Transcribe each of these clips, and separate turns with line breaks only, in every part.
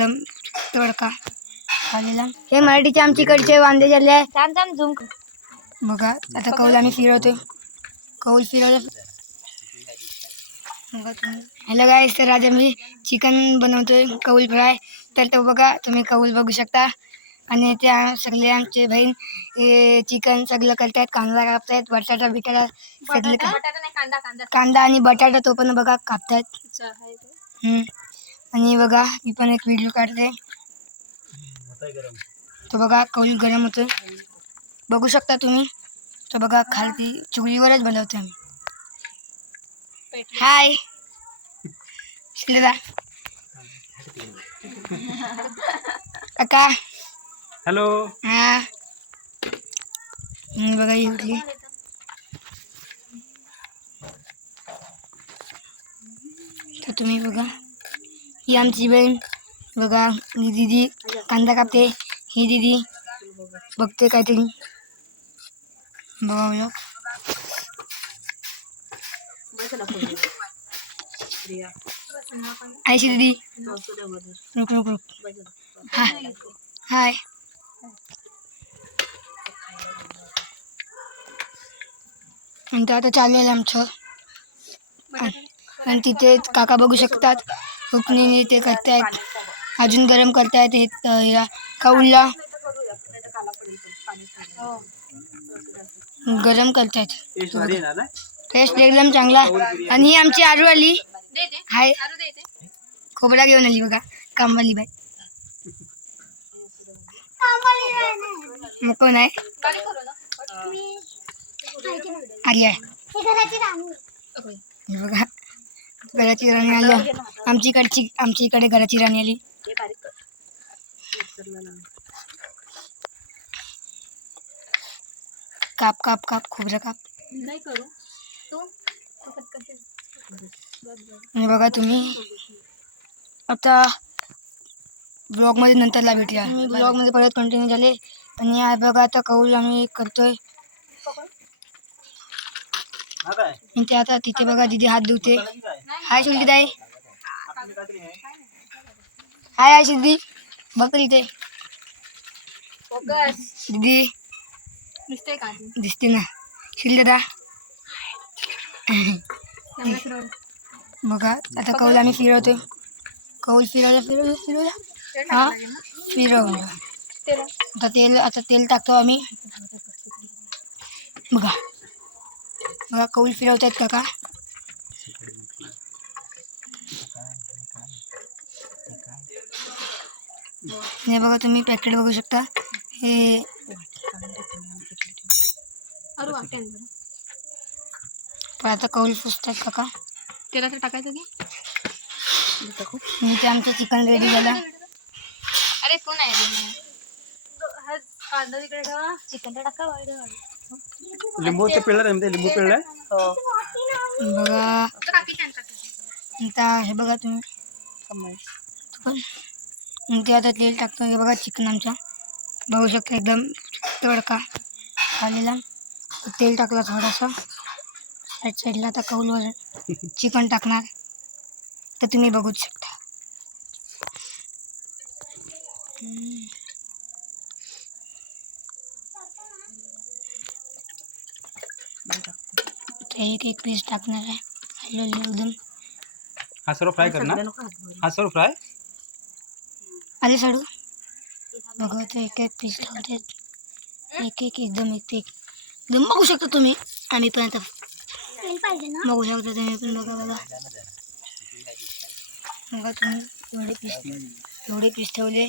एकदम तडका आलेला. हे मराठीचे आमच्या इकडचे वांदे झाले आहे
छान छान झूम
बघा आता कौल आम्ही फिरवतोय. कौल फिरवलं. हॅलो गाईस तर आज आम्ही चिकन बनवतोय कौल फ्राय. तर तो बघा तुम्ही कौल बघू शकता. आणि त्या सगळे आमचे बहीण चिकन सगळं करतायत कांदा कापतायत बटाटा बिटाटा सगळं का-
बटाटा नाही कांदा कांदा.
कांदा आणि बटाटा तो पण बघा कापतायत. हम्म. आणि बघा मी पण एक व्हिडिओ काढते तो बघा कौल गरम होतो बघू शकता तुम्ही तो बघा खालती चुलीवरच बनवतो आम्ही हाय शिलदा काका
हॅलो
हा बघा ही उठली तर तुम्ही बघा ही आमची बहीण. बघा ही दिदी कांदा कापते. ही दिदी बघते काहीतरी. बघा बघा. आयशी दिदी. रुक रुक रुक. हाय हाय. आणि आता चाललेलं आहे आमचं. आणि- आणि तिथे काका बघू शकतात. हुकणीने ते करतायत. अजून गरम करतायत हे या कौलला. गरम करतायत.
टेस्ट
एकदम चांगला. आणि ही आमची आरू आली हाय खोबरा घेऊन आली बघा कामवाली बाई. मग कोण आहे? आली आहे. हे बघा. घराची राणी आली. आमची इकडची आमच्या इकडे घराची राणी आली. काप काप काप खोबरं काप.
नाही करू. तू?
बघा तुम्ही. आता ब्लॉगमध्ये नंतरला भेटूया. मी ब्लॉगमध्ये परत कंटिन्यू झाले. आणि हा बघा आता कौल आम्ही करतोय. ते आता तिथे बघा दिदी हात धुते. हाय शुल्की ताई. हाय हाय सिद्धी बघ इथे.
फोकस
दिदी
का?
दिसते ना. शिल्ले दादा. बघा आता कौल आम्ही फिरवतोय. कौल फिरवलं फिरवलं फिरवलं. हा फिरवलं. आता तेल आता तेल टाकतो आम्ही. बघा. बघा कौल फिरवतायत काका. हे बघा तुम्ही पॅकेट बघू शकता. हे पण आता कौल पुसतात काका.
त्याला तर टाकायचं की?
मी ते आमचं चिकन रेडी झालं.
अरे कोण आहे कांदा तिकडे ठेवा. चिकन टाका
लिंबूचं पिळलं आहे लिंबू पिळलंय?
बघा. आता हे बघा तुम्ही. पण ते आता तेल टाकतो हे बघा चिकन आमचा. बघू शकता एकदम तडका आलेला. तेल टाकला थोडासा. साईड साईडला आता कौलवर चिकन टाकणार. तर तुम्ही बघूच शकता. एक एक पीस टाकणार आहे. एकदम.
हा सर्व फ्राय कर ना हा सर्व फ्राय
आले साडू. बघा ते एक एक पीस लावते. एक एक एकदम एक एक. एकदम बघू शकता तुम्ही. आम्ही पण आता बघू शकता तुम्ही पण बघा बघा. बघा तुम्ही. एवढे पीस एवढे पीस ठेवले.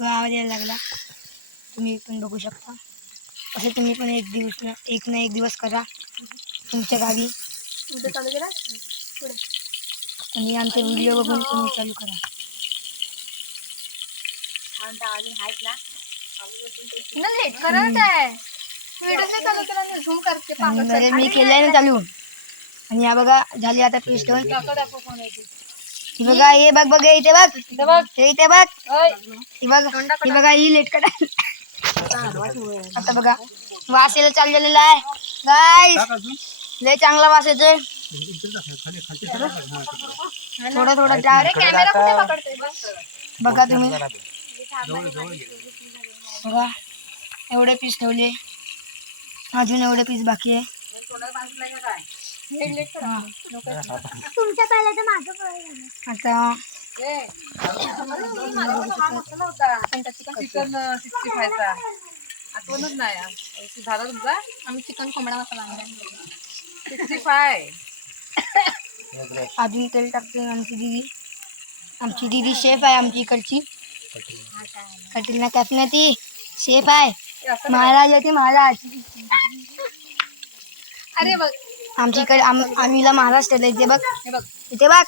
आवाज यायला लागला. तुम्ही पण बघू शकता. असं तुम्ही पण एक दिवस ना एक ना एक दिवस करा. तुमच्या गावी.
उद्या चालू केला
आणि आमचे व्हिडिओ बघून तुम्ही चालू करा.
लेट करत आहे. व्हिडिओ नाही चालू केला मी झूम करते
आणि मी केलंय ना चालू. आणि या बघा झाली आता पेस्ट होऊन. ही बघा हे बघ बघ इथे बघ. हे इथे बघ. ही बघ ही बघा ही लेट करा. आता बघा वास यायला चाललेला आहे.
अजून.
लय चांगला वास येतोय. थोडं थोडं टाक
कॅमेरा कुठे पकडतोय बघ.
बघा तुम्ही बघा एवढे पीस ठेवले अजून एवढे पीस बाकी आहे हा.
तुमच्या पहिल्याचं माझं पहिलं.
आता
चिकन सिक्स्टी फायचा आठवणच नाही झाला तुमचा आम्ही चिकन कोंबडा मसाला आणला सिक्स्टी फाय
अजून तेल टाकते आमची दिदी. आमची दिदी शेफ आहे आमची इकडची. कटरीना कॅफ नाही ती. शेफ आहे. महाराज आहे ती महाराज.
अरे बघ.
आमच्या इकडे आम आम्हीला महाराष्ट्राला इथे बघ.
बघ.
इथे बघ.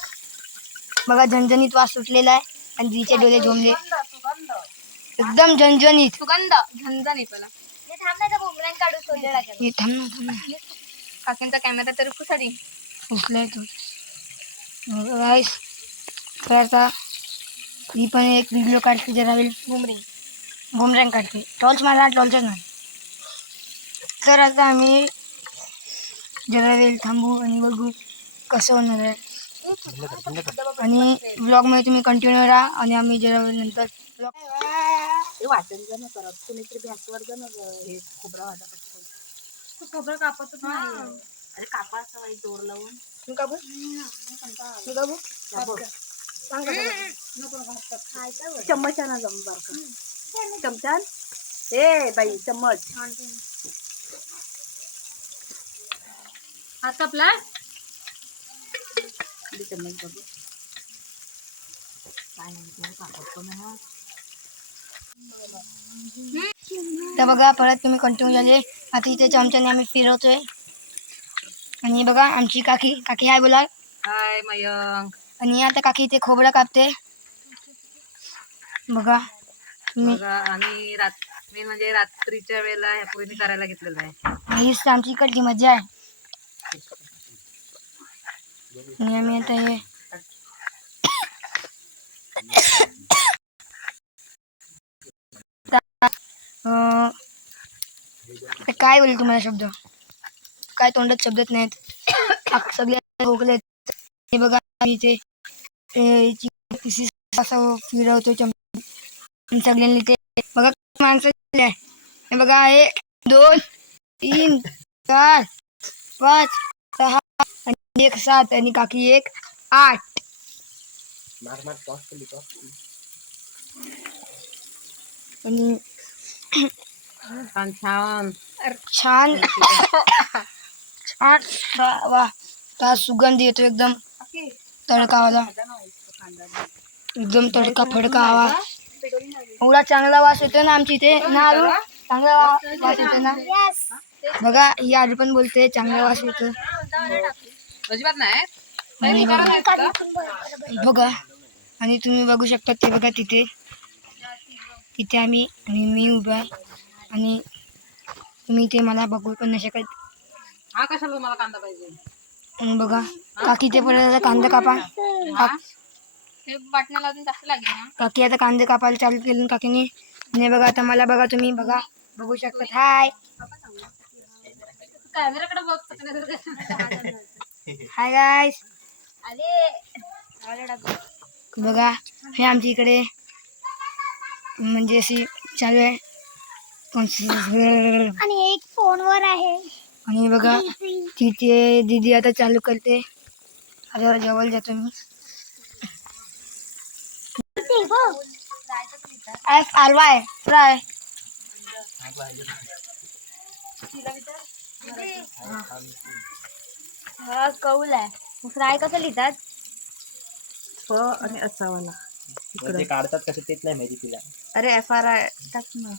बघा झणझणीत वास सुटलेला आहे. आणि दिदीचे डोळे झोंबले. एकदम झणझणीत.
सुगंध. झंझ नाही पहिला
हे थांब ना थांब ना.
काकींचा कॅमेरा तर कुसाठी
उचलाय तो राईस आता ही पण एक व्हिडिओ काढते जरा वेळ
घुमरे
घुमऱ्यान काढते. टॉल्स मला टॉल्सच नाही तर आता आम्ही जरा वेळ थांबू आणि बघू कसं होणार आहे. आणि ब्लॉगमध्ये तुम्ही कंटिन्यू राहा आणि आम्ही जरा वेळ नंतर vlog-
खोबरं कापत नाही.
तू कापू? तू कापू? सांग कसं.
चम्मचाना जम बारका चमचान ए बाई चम्मच.
हात कापला
चम्मच बाबू काय नाही कापतो ना.
तर बघा परत तुम्ही कंटिन्यू झाले. आता इथे चमच्याने आम्ही फिरवतोय. आणि बघा आमची काकी काकी हाय बोला.
हाय मयंक.
आणि आता काकी इथे खोबरं कापते. बघा मी
बघा आम्ही रात मेन म्हणजे रात्रीच्या वेळेला ह्या पोरीने करायला घेतलेलं आहे.
हीच तर आमची इकडची मजा आहे. आणि आम्ही आता हे अं, आता काय बोलू तुम्हाला शब्द? काय तोंडात शब्दच नाहीत. आक- सगळे भोगलेत. हे बघा इथे असं फिरवतो चमचा. सगळ्यांनी ते बघा माणसं. हे बघा हे दोन तीन चार पाच सहा आणि एक सात आणि काकी एक आठ. आणि
छान छान.
छान. वा का सुगंध येतो एकदम. तडकावाला. एकदम तडका फडका हवा. एवढा चांगला वास येतो ना आमच्या इथे. ना आरू चांगला वा- वास येतो ना? बघा ही आरू पण बोलते चांगला वास येतो बघा आणि तुम्ही बघू शकता ते बघा तिथे. तिथे आम्ही आणि मी उभा आहे. आणि तुम्ही ते मला बघू पण नाही शकत.
हा कशाला तुम्हाला कांदा पाहिजे.
आणि बघा काकी ते पर्यंत कांदा कापा. काक-
वाटण्याला अजून जास्त लागेल ना?
काकी आता कांदे कापायला चालू केले काकीने. आणि बघा आता मला बघा तुम्ही बघा बघू शकतात हाय.
कॅमेराकडे बघ
हाय गायस बघा हे आमच्या इकडे म्हणजे अशी चालू आहे.
आणि एक फोनवर आहे.
आणि बघा तिथे दीदी आता चालू करते. आता जेवायला जातो मी. एफ़ आर वाय फ्राय
हा कौल आहे. फ्राय कसं लिहितात
फ आणि असावाला.
काढतात कसं तेच नाही माहिती तिला.
अरे एफ़ आर आय टाक ना.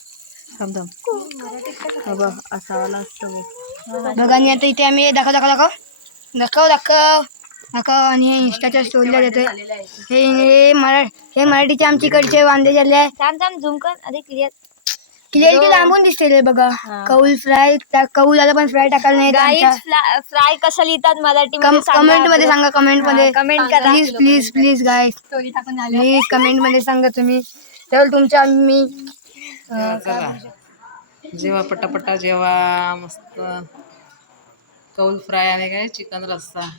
थांब असावाला असतं
आणि आता इथे आम्ही दाखव दाखव दाखव. दाखव दाखव. दाखव. आणि हे इंस्टाच्या स्टोरीला देतोय. हे हे मरा हे मराठीचे आमच्या इकडचे वांदे झाले. आहे
छान छान झूम कर. अरे क्लिअर
क्लिअरिटी लांबून दिसते रे बघा. कौल फ्राय कौलाला पण फ्राय टाकायला नाही
गाईज फ्राय कसं लिहितात मराठी
कमेंटमध्ये सांगा कमेंटमध्ये.
comment करा.
Please please please guy
story टाकून झाली
प्लीज कमेंटमध्ये सांगा तुम्ही. तर तुमच्या मी
जेव्हा पटापटा जेव्हा मस्त कौल फ्राय आणि काय चिकन रस्सा.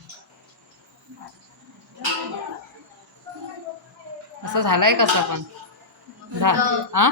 असं झालाय कसा पण? झा हा